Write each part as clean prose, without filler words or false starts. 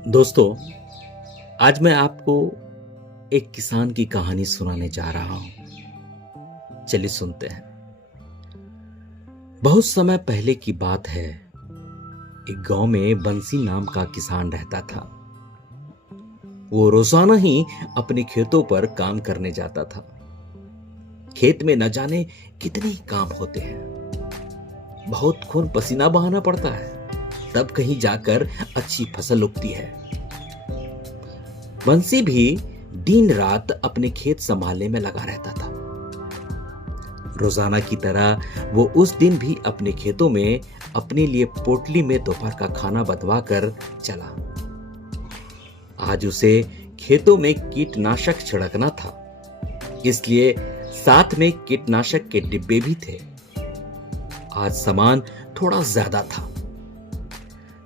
दोस्तों, आज मैं आपको एक किसान की कहानी सुनाने जा रहा हूं। चलिए सुनते हैं। बहुत समय पहले की बात है। एक गांव में बंसी नाम का किसान रहता था। वो रोजाना ही अपने खेतों पर काम करने जाता था। खेत में न जाने कितने काम होते हैं। बहुत खून पसीना बहाना पड़ता है, तब कहीं जाकर अच्छी फसल उगती है। बंसी भी दिन रात अपने खेत संभालने में लगा रहता था। रोजाना की तरह वो उस दिन भी अपने खेतों में अपने लिए पोटली में दोपहर का खाना बंटवा कर चला। आज उसे खेतों में कीटनाशक छिड़कना था, इसलिए साथ में कीटनाशक के डिब्बे भी थे। आज सामान थोड़ा ज्यादा था।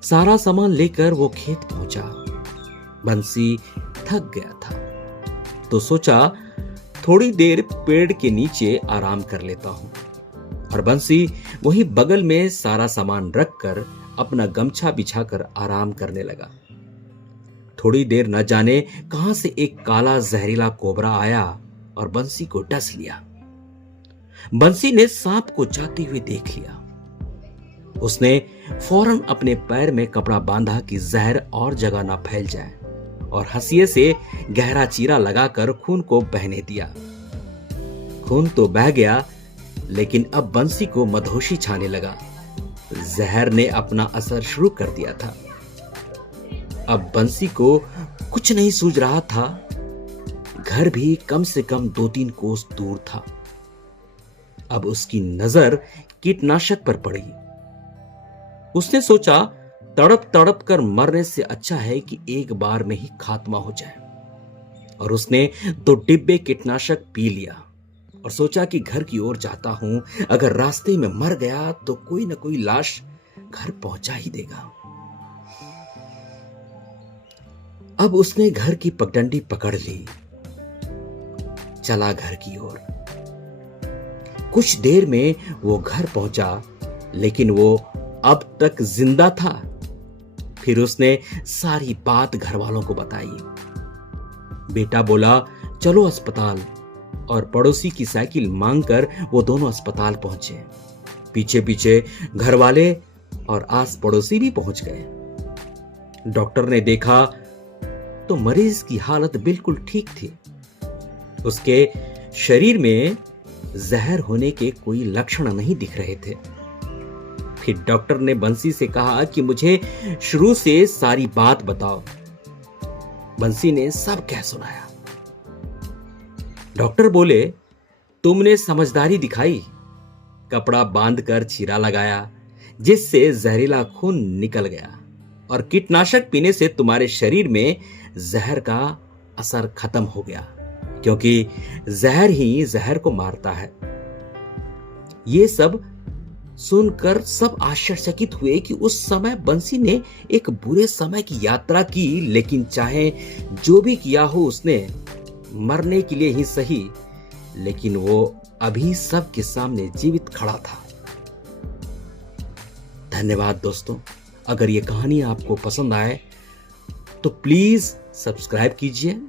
सारा सामान लेकर वो खेत पहुंचा। बंसी थक गया था तो सोचा थोड़ी देर पेड़ के नीचे आराम कर लेता हूं। और बंसी वहीं बगल में सारा सामान रखकर अपना गमछा बिछाकर आराम करने लगा। थोड़ी देर न जाने कहां से एक काला जहरीला कोबरा आया और बंसी को डस लिया। बंसी ने सांप को जाते हुए देख लिया। उसने फौरन अपने पैर में कपड़ा बांधा कि जहर और जगह ना फैल जाए, और हंसिए से गहरा चीरा लगाकर खून को बहने दिया। खून तो बह गया, लेकिन अब बंसी को मदहोशी छाने लगा। जहर ने अपना असर शुरू कर दिया था। अब बंसी को कुछ नहीं सूझ रहा था। घर भी कम से कम 2-3 कोस दूर था। अब उसकी नजर कीटनाशक पर पड़ी। उसने सोचा तड़प तड़प कर मरने से अच्छा है कि एक बार में ही खात्मा हो जाए। और उसने 2 डिब्बे कीटनाशक पी लिया और सोचा कि घर की ओर जाता हूं, अगर रास्ते में मर गया तो कोई ना कोई लाश घर पहुंचा ही देगा। अब उसने घर की पगडंडी पकड़ ली, चला घर की ओर। कुछ देर में वो घर पहुंचा, लेकिन वो अब तक जिंदा था। फिर उसने सारी बात घर वालों को बताई। बेटा बोला चलो अस्पताल, और पड़ोसी की साइकिल मांगकर वो दोनों अस्पताल पहुंचे। पीछे पीछे घर वाले और आस पड़ोसी भी पहुंच गए। डॉक्टर ने देखा तो मरीज की हालत बिल्कुल ठीक थी। उसके शरीर में जहर होने के कोई लक्षण नहीं दिख रहे थे। फिर डॉक्टर ने बंसी से कहा कि मुझे शुरू से सारी बात बताओ। बंसी ने सब कह सुनाया। डॉक्टर बोले तुमने समझदारी दिखाई, कपड़ा बांधकर चीरा लगाया जिससे जहरीला खून निकल गया, और कीटनाशक पीने से तुम्हारे शरीर में जहर का असर खत्म हो गया, क्योंकि जहर ही जहर को मारता है। ये सब सुनकर सब आश्चर्यचकित हुए कि उस समय बंसी ने एक बुरे समय की यात्रा की, लेकिन चाहे जो भी किया हो उसने, मरने के लिए ही सही, लेकिन वो अभी सबके सामने जीवित खड़ा था। धन्यवाद दोस्तों। अगर ये कहानी आपको पसंद आए तो प्लीज सब्सक्राइब कीजिए